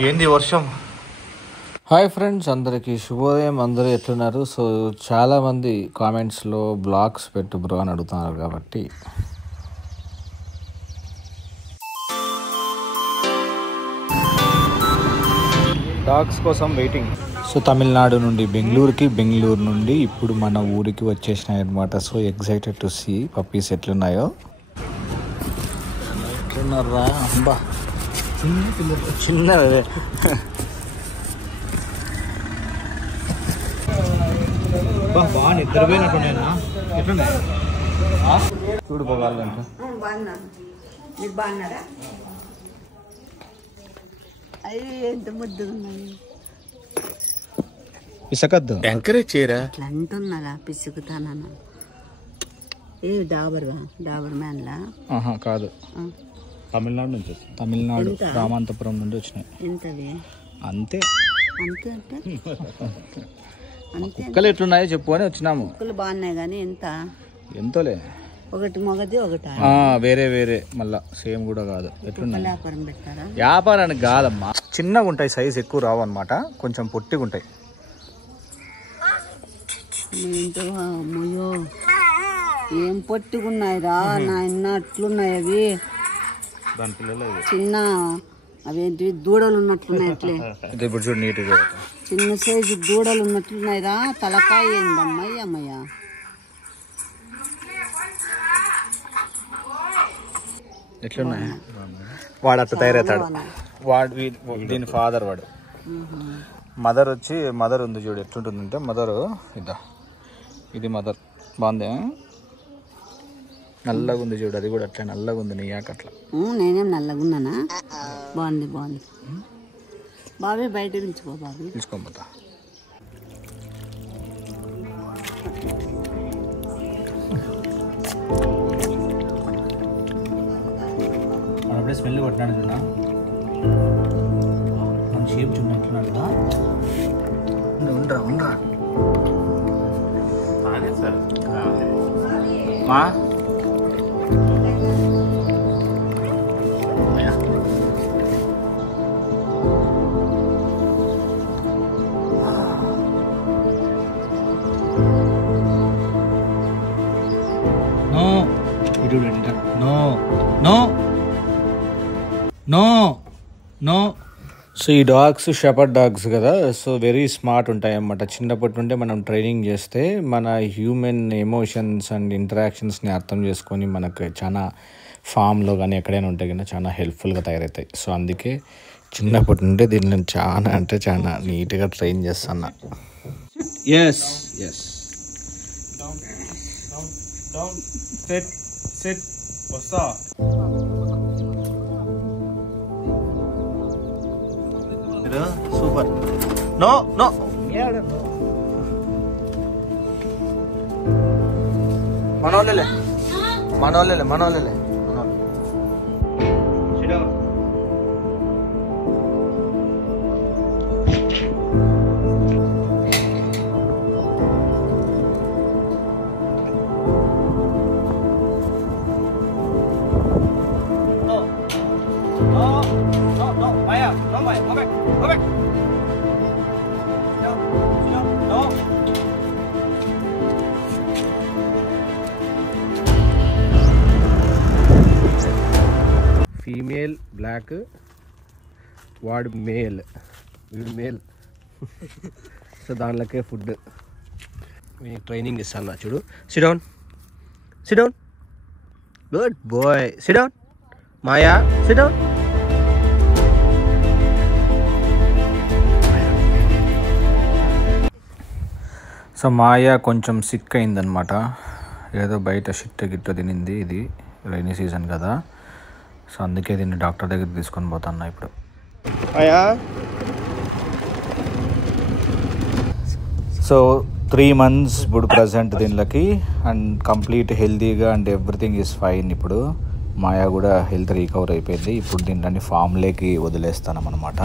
ఏంది వర్షం. Hi friends, అందరికీ శుభోదయం. అందరూ ఎట్లున్నారు? సో చాలామంది కామెంట్స్లో బ్లాగ్స్ పెట్టు బ్రో అని అడుగుతున్నారు కాబట్టి డాగ్స్ కోసం వెయిటింగ్. సో తమిళనాడు నుండి బెంగళూరుకి, బెంగళూరు నుండి ఇప్పుడు మన ఊరికి వచ్చేసినాయి అనమాట. So excited to see puppies ఎట్లున్నాయో. ఎట్లున్నారా? అబ్బా చిన్నదే. బాగా నిద్రపోయినట్టున్నాయినా. ఎట్లున్నాయి చూడు పోవాలంట. మీరు బాగున్నారా? అవి ఎంత ముద్దుగా ఉన్నాయి. పిసకద్దు ఎంకరేజ్ చేయరా అట్లా అంటున్నారా? పిసుకుతానన్నా. ఏ డాబర్ మ్యాన్లా? కాదు, తమిళనాడు నుంచి. తమిళనాడు రామాంతపురం నుండి వచ్చినాయి. ఎంతవి? అంతే అంతే అంటే అంతే. కుక్కలు ఎట్లున్నాయో చెప్పు అని వచ్చినాము. కుక్కలు బాగున్నాయి కానీ ఎంత? ఎంతోలే, ఒకటి మొగది ఒకటి వేరే వేరే మళ్ళా సేమ్ కూడా కాదు. ఎట్లున్నాయి? వ్యాపారం పెట్టారా? వ్యాపారానికి కాదమ్మా, చిన్నగా ఉంటాయి, సైజ్ ఎక్కువ రావు అనమాట, కొంచెం పొట్టిగా ఉంటాయి. అమ్మయ్యో ఏం పొట్టుకున్నాయి రా నాయన, అట్లున్నాయి అవి. దాని పిల్లలు చిన్న అవేంటి దూడలు ఉన్నట్లున్నాయి. అట్లే ఇప్పుడు చూడు నీట్గా చిన్న సైజు దూడలు ఉన్నట్లున్నాయి రా. తలకాయ ఏందమ్మాయి అమ్మయ్య. ఎట్లున్నాయి? వాడు అట్లా తయారవుతాడు. వాడు దీని ఫాదర్. వాడు మదర్ వచ్చి మదర్ ఉంది చూడు ఎట్లుంటుందంటే, మదర్ ఇది మదర్. బాగుంది, నల్లగా ఉంది చూడు. అది కూడా అట్లా నల్లగా ఉంది. నీయాక అట్లా. నేనేం నల్లగా ఉన్నానా? బాగుంది బాగుంది. బాబీ బయట పిలుచుకో. బాబీ పిలుచుకోపోతా. అప్పుడే స్మెల్ కొట్టినాడు చూడ. మన షేప్ చూడట్లున్నాడు కదా. ఉండరా మా నో. సో ఈ డాగ్స్ షెపర్డ్ డాగ్స్ కదా, సో వెరీ స్మార్ట్ ఉంటాయి అన్నమాట. చిన్నప్పటి నుండే మనం ట్రైనింగ్ చేస్తే మన హ్యూమన్ ఎమోషన్స్ అండ్ ఇంటరాక్షన్స్ని అర్థం చేసుకొని మనకు చాలా ఫామ్లో కానీ ఎక్కడైనా ఉంటే కానీ చాలా హెల్ప్ఫుల్గా తయారవుతాయి. సో అందుకే చిన్నప్పటి నుండి దీన్ని చాలా అంటే చాలా నీట్గా ట్రైన్ చేస్తున్నా. ఎస్ వస్తా. సూపర్. నో మనోళ్ళే ఫీమేల్ బ్లాక్, వాడు మేల్, వీడు మేల్. సో దానిలోకే ఫుడ్ ట్రైనింగ్ ఇస్తాను. చూడు, sit down, good boy, sit down. Maya, sit down. So Maya కొంచెం సిక్ అయిందనమాట. ఏదో బయట గిట్ట తినింది. ఇది రైనీ సీజన్ కదా, సో అందుకే దీన్ని డాక్టర్ దగ్గరికి తీసుకొని పోతున్నా ఇప్పుడు. సో 3 months ఇప్పుడు ప్రజెంట్ దీనికి, అండ్ కంప్లీట్ హెల్తీగా అండ్ ఎవ్రీథింగ్ ఈజ్ ఫైన్. ఇప్పుడు మాయా కూడా హెల్త్ రికవర్ అయిపోయింది. ఇప్పుడు దీన్ని ఫామ్లోకి వదిలేస్తాను అనమాట.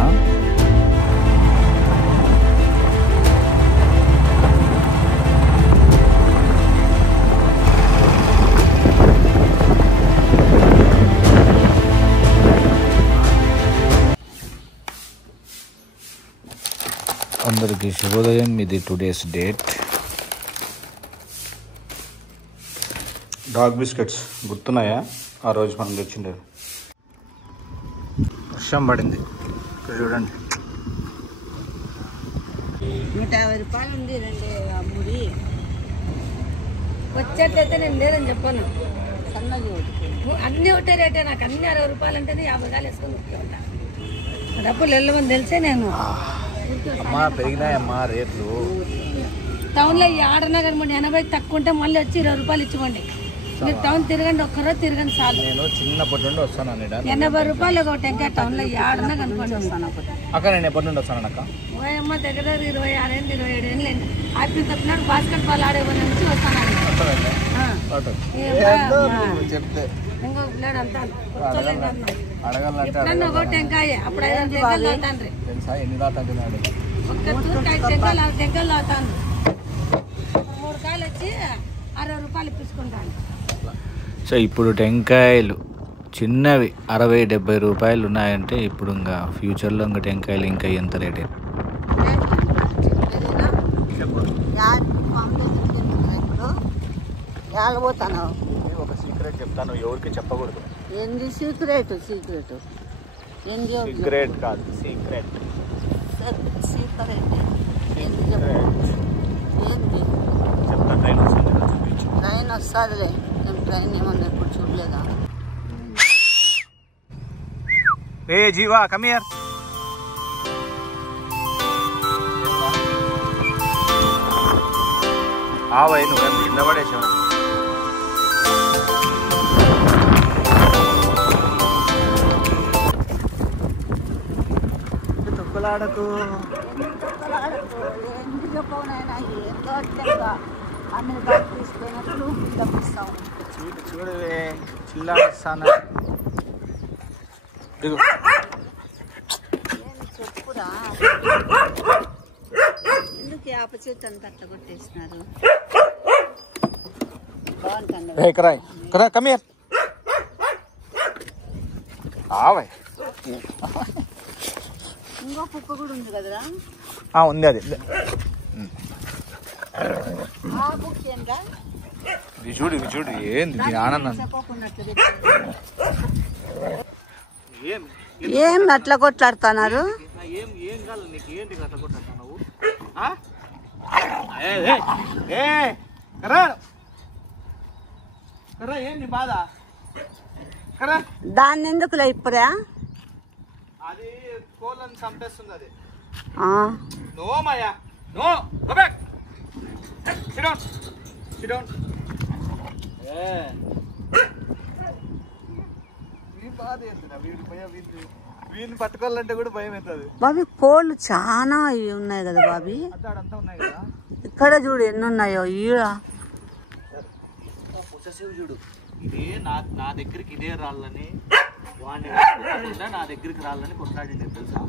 అందరికీ శుభోదయం. ఇది టుడేస్ డేట్. డాగ్ బిస్కెట్స్ గుర్తున్నాయా? ఆ రోజు మనం తెచ్చిండే. వర్షం పడింది ఇక్కడ చూడండి. 150 రూపాయలు ఉంది 2 ముడి. వచ్చేట్లయితే నేను లేదని చెప్పాను. సన్నది అన్నీ ఒకటే రేటే. నాకు అన్ని 60 రూపాయలు అంటేనే 50 రూపాయలు వేసుకొని ఉంటా. డబ్బులు వెళ్ళమని తెలిసే నేను అమ్మా పెరిగినాయమ్మా రేట్లు. టౌన్లో ఈ ఆడనా కానీ 80 తక్కువ ఉంటే మళ్ళీ వచ్చి 20 రూపాయలు ఇచ్చివ్వండి. మీరు టౌన్ తిరగండి, ఒక్కరోజు తిరగండి చాలు. నేను చిన్నప్పటి నుండి వస్తాను 80 రూపాయలు ఒక టెంకాయ టౌన్లో ఈ ఆడనా కనుకొని వస్తాను. అక్క నేను ఎప్పటి నుండి వస్తాను అక్క? ఓయమ్మ దగ్గర 26 ఏళ్ళు 27 ఏళ్ళు అయింది. ఆపి తప్పినాడు బాస్కెట్ బాల్ ఆడే నుంచి వస్తాను. చెప్తే ఇంకొకలేడంతా అడగాలంటే ఒక టెంకాయ అప్పుడు 5 టెంకాయలు తాగుతాను. ఎన్ని దాటాడు ఒక్క తూర్కి 5 టెంకాయలు 6 టెంకాయలు తాగుతాను. 3 కాయలు వచ్చి 60 రూపాయలు ఇప్పించుకుంటాను. సో ఇప్పుడు టెంకాయలు చిన్నవి 60-70 రూపాయలు ఉన్నాయంటే ఇప్పుడు ఇంకా ఫ్యూచర్లో ఇంకా టెంకాయలు ఇంకా ఎంత రేట్ పోతాను. ఒక సీక్రెట్ చెప్తాను, ఎవరికి చెప్పకూడదు. ఏంది సీక్రెట్? సీక్రెట్ ఏంది? సీక్రెట్ కాదు, సీక్రెట్. సీక్రెట్ ఏంది? ఏంది? చెప్తా. ట్రైన్ వస్తుంది, చూపించు. ట్రైన్ వస్తుందిలే. నేను ట్రైన్ ఏమన్నా ఎప్పుడు చూడలేదా? ఏ జీవా కమ్ హియర్. ఆవై నువ్వేం కింద పడేసావు. తొక్కలాడకు. ఎందుకు చెప్పవునైనా ఏందో అట్లా అమెరికా తీసుకున్నట్లు తప్పిస్తాం. చూడవే చిల్లాస్తాను. చెప్పురా, ఎందుకు వేప చెట్టు అంతా అట్లా కొట్టేసినారు? బాగుంటుంది. Come here. ఆవై ఇంకో కుక్క కూడా ఉంది కదరా? ఉంది అది. ఆ కుక్క ఏంటా? ఇది చూడు, ఇది చూడు. ఏంది దీని ఆనందం. ఏం అట్లా కొట్లాడుతున్నారు? ఏం కాదు నీకు. ఏంటి అట్లా కొట్లాడుతున్నావు? ఏంటి బాధ? దాన్ని ఎందుకులే ఇప్పుడా? అది కోళ్ళని చంపేస్తుంది అది. No Maya no. Go back. Sit down, sit down. వీడిని పట్టుకోవాలంటే కూడా భయం అవుతుంది. బాబీ కోళ్ళు చాలా ఉన్నాయి కదా బాబీ. అంతా ఉన్నాయి కదా. ఇక్కడ చూడు ఎన్ని ఉన్నాయో. ఈడ చూడు. ఇదే నా దగ్గరికి ఇదే రాళ్ళని వాడిని నా దగ్గరికి రాళ్ళని కొట్లాడింది తెలుసా?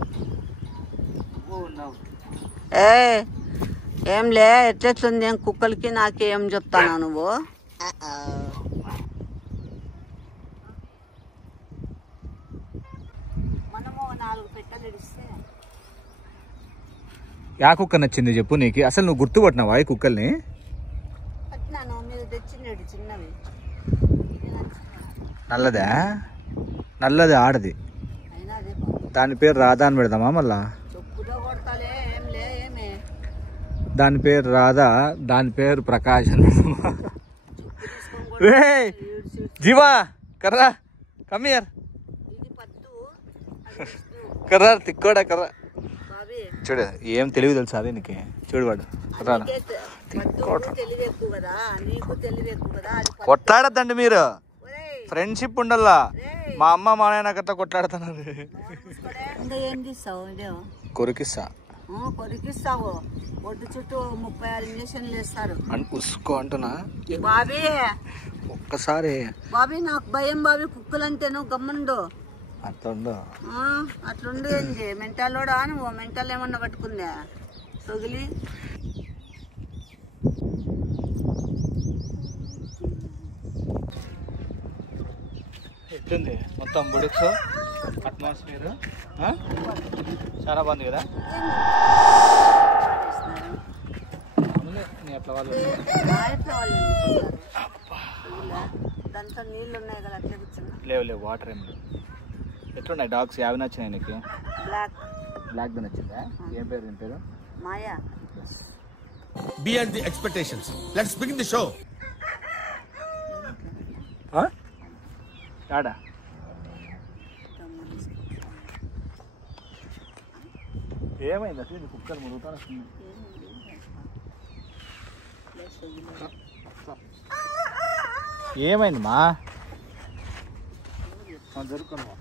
ఏంలే ఎట్లెట్లుంది ఏం కుక్కలకి నాకేం చెప్తానా నువ్వు? మనము 4 పెట్టెలు ఇడిస్తే. యా కుక్క నచ్చింది చెప్పు నీకు? అసలు నువ్వు గుర్తుపట్టినావా ఈ కుక్కల్ని? పట్టినాను, మీరు తెచ్చినాడు చిన్నవి. నల్లదా? నల్లది ఆడది. దాని పేరు రాధా అని పెడదామా మళ్ళా? దాని పేరు రాధా, దాని పేరు ప్రకాష్ అని పెడదామా? జీవా కర్రా కమ్ హియర్. కర్రా తిక్కోడా కర్రా. చూడు ఏం తెలివి తెలుసా అది నీకు? చూడు వాడు కొట్లాడద్దండి మీరు. ఫ్రెండ్షిప్ ఉండల్లా. మా అమ్మ మా నాయన కట్ట కొట్లాడుతున్నారు. కొరికిస్తా. కొరికిస్తావు. ఒడ్డు చుట్టూ 36 ఇంజక్షన్లు వేస్తారు అని పుసుకో అంటున్నా బాబీ. ఒక్కసారి బాబీ నాకు భయం బాబీ కుక్కలంటే. నువ్వు గమ్ముండు. అట్లుండు. ఏంది మెంటలోడా నువ్వు? మెంటల్ ఏమన్నా పట్టుకుందా తొగిలి? ఎట్లుంది మొత్తం బుడిక్స్ అట్మాస్ఫియర్? చాలా బాగుంది కదా. ఎట్లా వాళ్ళు దాంట్లో నీళ్ళు ఉన్నాయి కదా అట్లే కూర్చున్నా. లేవు వాటర్ ఏమి ఎట్లున్నాయి డాగ్స్? యావి నచ్చినాయి నీకు? బ్లాక్ ది నచ్చిందా? ఏం పేరు దీని పేరు? మాయా. Beyond the expectations. Let's begin the show. ఆడా ఏమైంది అసలు? ఇది కుక్కలు మురుగుతాను. ఏమైంది మా? జరుపుకోమా.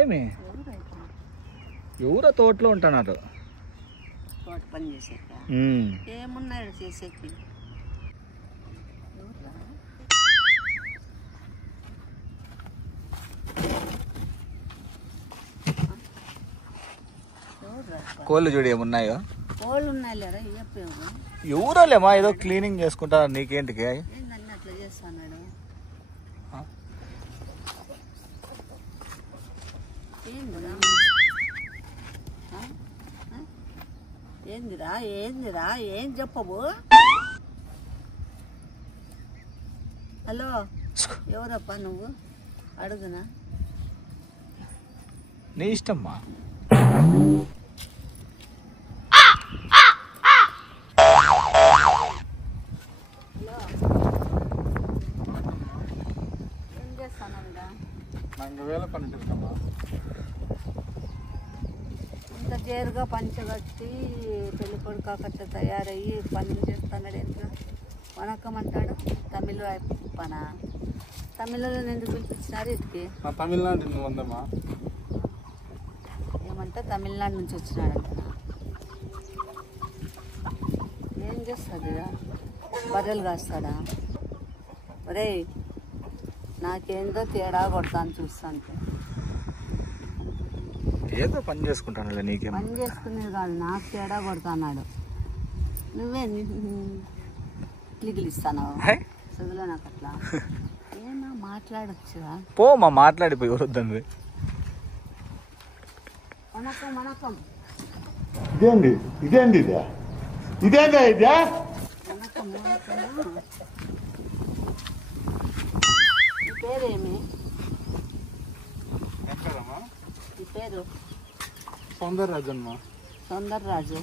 ఏమి ఎవరో తోటలో ఉంటున్నారు. తోట పని చేసేక ఏమున్నాడు చేసేకి? కోళ్ళు చూడు ఏమున్నాయో. కోళ్ళు ఉన్నాయి లేరా? ఎవరోలేమా ఏదో క్లీనింగ్ చేసుకుంటారు. నీకేంటికి ఏందన్నీ అట్లా చేస్తున్నాడు? ఏందిరా ఏం చెప్పవు? హలో, ఎవరప్పా నువ్వు? అడుగునా? నీ ఇష్టమ్మా. ఏం చేస్తానంగా? ఇంత జేరుగా పంచగట్టి పెళ్లి కొడుకు అట్లా తయారయ్యి పనులు చేస్తున్నాడు. ఎంత వణకమంటాడు? తమిళ పన తమిళలో ఎందుకు పిలిపించినారు ఇటుకి? తమిళనాడు ఉందమ్మా. ఏమంటే తమిళనాడు నుంచి వచ్చినాడంట. ఏం చేస్తాడు? బర్రెలు కాస్తాడా? ఒరే, నాకేందో తేడా కొడతాను చూస్తాను. ఏదో పని చేసుకుంటాను. నీకేం పని చేసుకునేది కాదు, నాకు తేడా కొడతాన్నాడు. నువ్వే లిగిలిస్తాను చదువులో నాకు అట్లా. ఏమన్నా మాట్లాడొచ్చురా? పోమా, మాట్లాడిపోయి వద్దండి. వణకం వణకం. ఇదేంది ఇదే ఇదేందా ఇదే? వణకం వణకం. ఈ పేరేమి? ఈ పేరు సౌందర్యరాజమ్మా. సౌందర్యరాజు.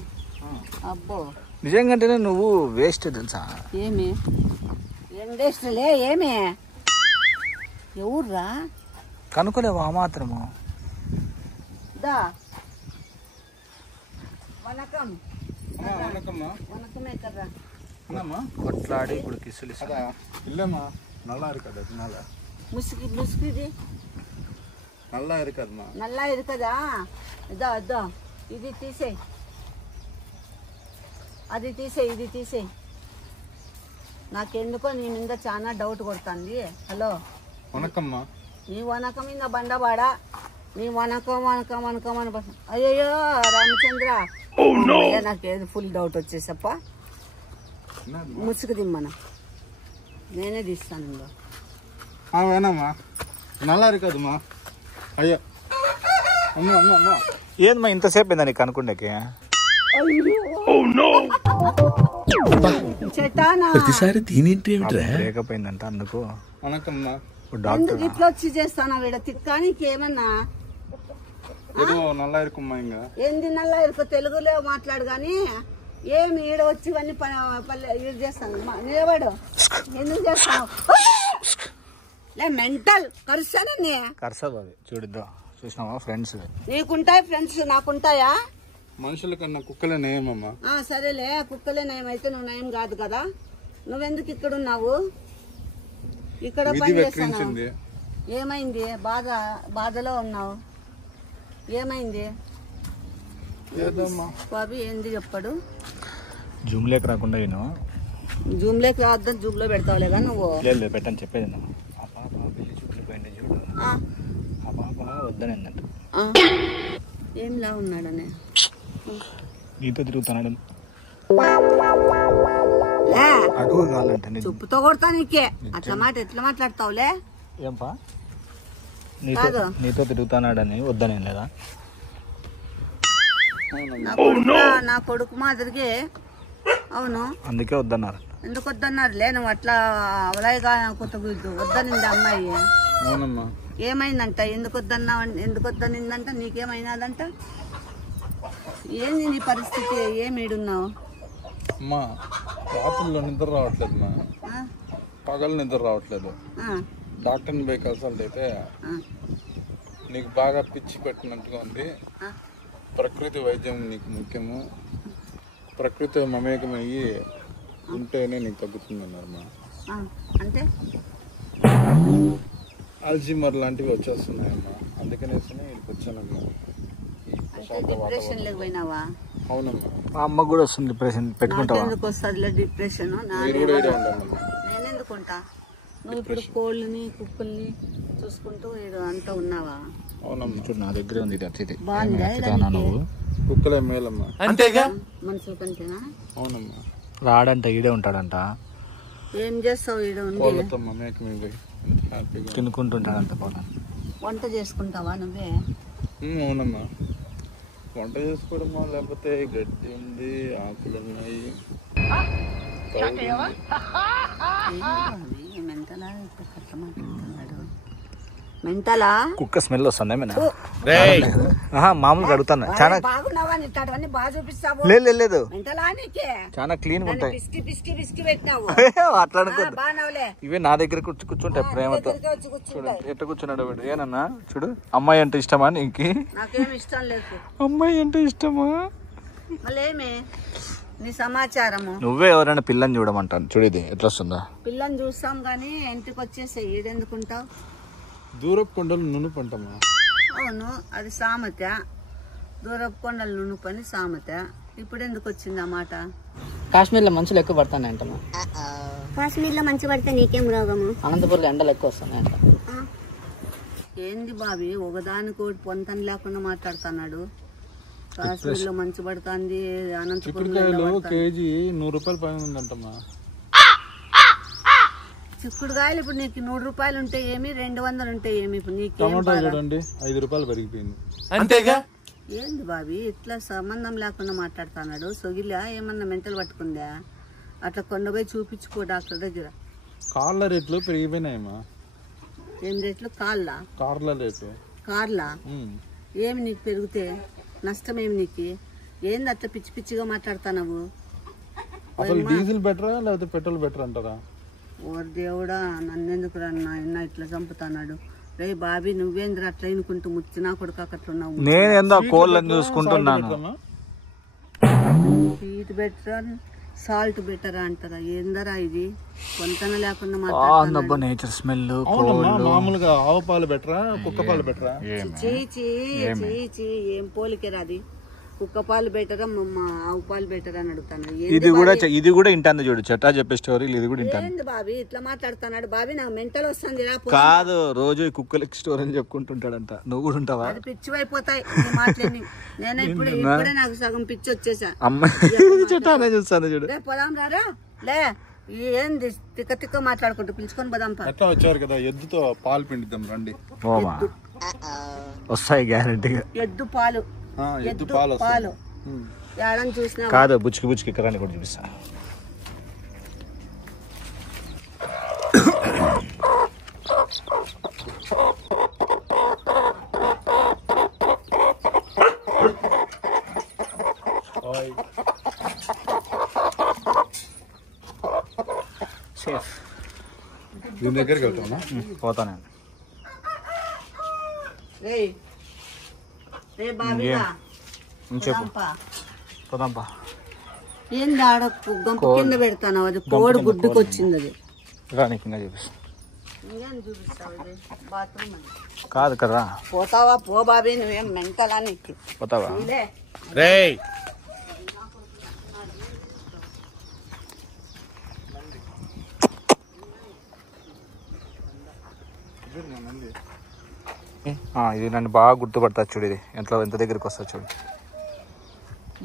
అబ్బో, నిజంగానే నువ్వు వేస్ట్ తెలుసా? ఏమి ఏం చేస్తలే? ఏమి ఎవర్రా? కనుకోలేవు ఆ మాత్రము. దా వణకం. வணக்கம்மா. வணக்கமே கர்றா. என்னம்மா? కొట్లాడి ఇప్పుడు కిస్సులు అదా இல்லம்மா, நல்லா இருக்காது. அதனால ముసుగుది நல்லா இருக்காதுமா. నల్లా ఇరుకదా? ఇదో అదో, ఇది తీసేయి, అది తీసేయి, ఇది తీసేయి. నాకెందుకో నీ మీద చాలా డౌట్ కొడుతుంది. హలో, వణకమ్మా. నీ వనకం మీద బండబాడా, నీ వనకం వనకం వనకం అని. అయ్యో రామచంద్ర, నాకేది ఫుల్ డౌట్ వచ్చేసప్ప. ముసుగు దిమ్మన నేనే తీస్తాను. ఇందులో வேணாம்மா, நல்லா இருக்காதுமா. అయ్యో అమ్మా అమ్మా అమ్మా. ఏందమ్మా ఇంతసేపు ఏందా నీకు అనుకుండేకి? ప్రతిసారి దీనింటి లేకపోయిందంట అందుకు. వణకమ్మా. ఎందుకు ఇట్లా వచ్చి చేస్తానా? వీడ తిక్కానికి ఏమన్నా ఏదో నల్లా ఇరుకుమ్మా. ఇంకా ఏంది నల్లా ఇరుకో? తెలుగులో మాట్లాడు కానీ ఏమి ఈడ వచ్చి ఇవన్నీ పల్లె ఇది చేస్తాను. నిలబడు, ఎందుకు చేస్తాను? లే మెంటల్ కరుస్తానని. కరసదు అది. చూడిద్దాం, చూసినావా ఫ్రెండ్స్? నీకుంటాయి ఫ్రెండ్స్, నాకుంటాయా? మనుషుల కన్నా కుక్కలే నయమమ్మా. సరేలే, కుక్కలే నయం అయితే నువ్వు నయం కాదు కదా. నువ్వెందుకు ఇక్కడ ఉన్నావు? ఇక్కడ పని చేస్తాను. ఏమైంది? బాధలో ఉన్నావు. ఏమైంది బాబు? ఏంది చెప్పాడు? జూమ్ లేక రాకుండా విను. జూమ్ లేక రావద్దని జూమ్ లో పెడతావులేగా నువ్వు. లేదు పెట్టని చెప్పేది. ఆ పాప పెళ్లి చూపులు పోయింది చూడు. ఆ పాప వద్దనందంట. ఏంలా ఉన్నాడనే నీతో తిరుగుతున్నాడు. అటు కావాలంటే చెప్పుతో కొడతా నీకే. అట్లా మాట ఎట్లా మాట్లాడతావులే? ఏంపా నీతో తిరుగుతున్నాడని వద్దనే లేదా? నా కొడుకు మాదిరిగే. అవును, అందుకే వద్దన్నారు. ఎందుకు వద్దన్నారు? నువ్వు అట్లా అవలాయిగా కుతకూడదు. వద్దనింది అమ్మాయి. అవునమ్మా. ఏమైందంట? ఎందుకు వద్దనిందంట? నీకేమైనాదంట? ఏంది నీ పరిస్థితి? ఏమి ఈడున్నావు? అమ్మా రాత్రుల్లో నిద్ర రావట్లేదు మా, పగలు నిద్ర రావట్లేదు. డాక్టర్ని పోయి కన్సల్ట్ అయితే నీకు బాగా పిచ్చి పెట్టినట్టుగా ఉంది, ప్రకృతి వైద్యం నీకు ముఖ్యము, ప్రకృతి మమేకమయ్యి ఉంటేనే నీకు తగ్గుతుంది అన్నారు మా. అంటే అల్జీమర్ లాంటివి వచ్చేస్తున్నాయమ్మా, అందుకనేసి ఇక్కడికి వచ్చానమ్మా. డిప్రెషన్ లేక పోయినావా? అవునమ్మా. మా అమ్మకు కూడా వస్తుంది డిప్రెషన్. పెట్టుకుంటావా? ఎందుకు వస్తుంది డిప్రెషన్? నేనెందుకుంటా? నువ్వు ఇప్పుడు కోళ్ళని కుక్కల్ని చూసుకుంటూ అంతా ఉన్నావా? అవునమ్మా. చూడు నా దగ్గరే ఉంది ఇది. బాగుందా? నువ్వు కుక్కలే మేలమ్మా. అంతేగా మనుషుల కంటేనా? అవునమ్మా. రాడంట, ఈడే ఉంటాడంట, ఏం చేస్తావు? ఈడ ఉండి కోళ్ళతో మమేకమై హ్యాపీగా తినుకుంటుంటాడంట. వంట చేసుకుంటావా నువ్వే? అవునమ్మా. వంట చేసుకోవడమా, లేకపోతే గడ్డి ఉంది, ఆకులు ఉన్నాయి. మెంటలా? మెంటలా? కుక్క స్మెల్ వస్తుంది ఏమైనా? మామూలుగా అడుగుతాను. చాలా బాగున్నావా? ఇట్లాంటివన్నీ బాగా చూపిస్తావు. లేదు మెంటలా? నీకే చాలా క్లీన్ గా ఉంటాయి. పిసికి పిసికి పిసికి పెట్టినావు. అట్లా అనుకోద్దు. బాగున్నావులే. ఇవే నా దగ్గర కూర్చుంటాయి ప్రేమతో. వచ్చి చూడు కూర్చుంటాయి. ఎట్లా కూర్చున్నాడు వీడు. ఏనన్నా చూడు, అమ్మాయి అంటే ఇష్టమా నీకు? నాకేం ఇష్టం లేదు. అమ్మాయి అంటే ఇష్టమా? మళ్ళీ ఏమి నీ సమాచారము? నువ్వే ఎవరైనా పిల్లని చూడమంటాను. చూడు ఇది ఎట్లా వస్తుందా? పిల్లని చూస్తాం గానీ ఇంటికి వచ్చేసి ఈడెందుకుంటావు? దూరపు కొండలు నునుపు అంటమ్మా. అవును, అది సామెత. దూరపు కొండలు నునుపని సామెత. ఇప్పుడు ఎందుకు వచ్చింది ఆ మాట? కాశ్మీర్లో మంచులు ఎక్కువ పడతాయంటమ్మా. కాశ్మీర్లో మంచు పడితే నీకేం రోగము? అనంతపూర్లో ఎండలు ఎక్కువ వస్తున్నాయంట. ఏంది బాబీ ఒకదానికోటి పొంతన లేకుండా మాట్లాడుతున్నాడు? కాశ్మీర్లో మంచు పడుతుంది, చిక్కుడుకాయలు కేజీ 100 రూపాయలు పైన ఉందంటమ్మా. చిక్కుడుకాయలు ఇప్పుడు నీకు 100 రూపాయలు ఉంటే ఏమి, 200 ఉంటే ఏమి? ఇప్పుడు నీకు టమాటా చూడండి 5 రూపాయలు పెరిగిపోయింది. అంతేగా. ఏంది బాబీ ఇట్లా సంబంధం లేకుండా మాట్లాడుతున్నాడు? సొగిలా ఏమన్నా మెంటల్ పట్టుకుందా? అట్లా కొండపోయి చూపించుకో డాక్టర్ దగ్గర. కార్ల రేట్లు పెరిగిపోయినాయమ్మా. ఏం రేట్లు? కార్ల రేట్లు. కార్లా? ఏమి నీకు పెరిగితే నష్టం ఏమి నీకు? ఏంది అట్లా పిచ్చి పిచ్చిగా మాట్లాడుతున్నావు? అసలు డీజిల్ బెటరా లేకపోతే పెట్రోల్ బెటర్ అంటారా? ఓరి దేవుడా, నన్నెందుకు నాయన ఇట్లా చంపుతున్నాడు? రే బాబీ నువ్వేంద్ర అట్లా ఇనుకుంటూ ముచ్చినా కొడుకు అట్లున్నావు? నేనేందో కోళ్ళని చూసుకుంటున్నాను. స్వీట్ బెటర్ సాల్ట్ బెటర్ అంటారా? ఏందరా ఇది? కొంతన లేకుండా మాట్లాడుతున్నాడు. Nature smell. మామూలుగా ఆవు పాలు బెటరా కుక్క పాలు బెటరా? చీ ఏం పోలికేరా అది? కుక్క పాలు బెటరా ఆవు పాలు బెటర్ అని అడుగుతాను. ఇది కూడా ఇంటాను చూడు, చెట్టా చెప్పే స్టోరీలు ఇది కూడా ఇంటాను. ఏంది బాబీ ఇట్లా మాట్లాడుతున్నాడు? బాబీ నాకు మెంటల్ వస్తుంది. కాదు, రోజు కుక్కలకి స్టోరీ అని చెప్పుకుంటుంటాడంట. నువ్వు కూడా ఉంటావా? అది పిచ్చి అయిపోతాయి మాట్లాడి. నేను ఇప్పుడే నాకు సగం పిచ్చి వచ్చేసా. అమ్మాయి చెట్టానే చూస్తాను చూడు. రే పోదాం రారా. లే ఏంది తిక్క తిక్క మాట్లాడుకుంటూ పిలుచుకొని పోదాం. ఎట్లా వచ్చారు కదా, ఎద్దుతో పాలు పిండిద్దాం రండి. వస్తాయి గ్యారెంటీగా. ఎద్దు పాలు పాలు ఏడని చూసినా కాదు, బుచ్చికి కరాన్ని కూడా చూపిస్తా. దీని దగ్గరికి వెళ్తామా? పోతాను. పోదాంపా. ఏంది ఆడ గంప కింద పెడతాను? అది కోడి గుడ్డుకు వచ్చింది. అది రానికింగా చూపిస్తా. బాత్రూమ్ కాదు కదా. పోతావా? పో బాబీ, నువ్వేం మెంటలా? నీకు పోతావా? రేయ్ ఇది నన్ను బాగా గుర్తుపడతా చూడు. ఇది ఎంత దగ్గరికి వస్తా చూడు.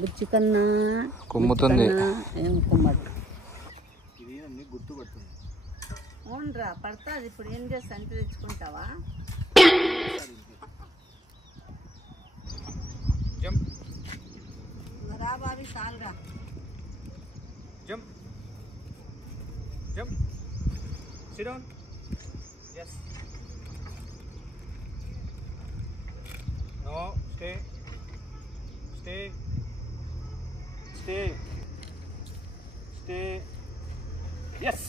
బుచ్చి కన్నా కుమ్ముతుంది. ఏం కుమ్మడు? అవునరా, పడుతుంది. ఇప్పుడు ఏం చేస్తా? అంత తెచ్చుకుంటావా? రా Bobby చాలురా. Jump. Jump. Sit down. Yes. No. Stay. Stay. Stay. Stay. Yes.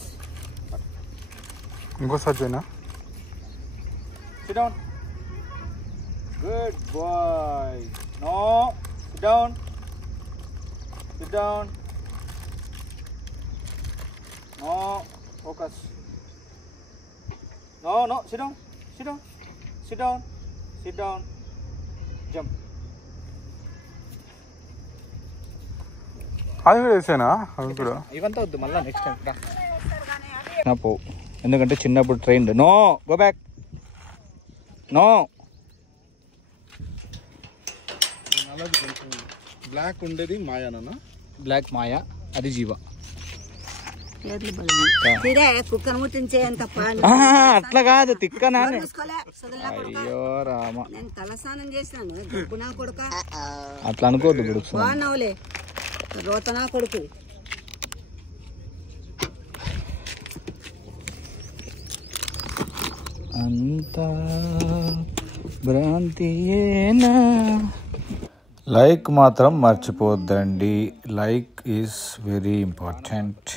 ఇంకోసారి చేయనా? Sit down. Good boy. No. Sit down. Sit down. No. Focus. No. Sit down. Sit down. Sit down. Sit down. Jump. అది కూడా వేసానా? అది కూడా ఇవంతా వద్దు, మళ్ళీ next time నా పో. ఎందుకంటే చిన్నప్పుడు train. No, go back. No. Block ఉండేది మాయానా? బ్లాక్ మాయా, అది జీవ. తిరే కుక్కను ముట్టించే అంత అట్లా కాదు, తిక్కనా. చూసుకోలే. అయ్యో రామ, నేను తలస్నానం చేసినాను. గబ్బు నా కొడుక అట్లా అనుకోవద్దు. ఇప్పుడు బాగున్నావులే, రోతనా కొడుకు. అంతా భ్రాంతియేనా. లైక్ మాత్రం మర్చిపోద్దండి. Like is very important.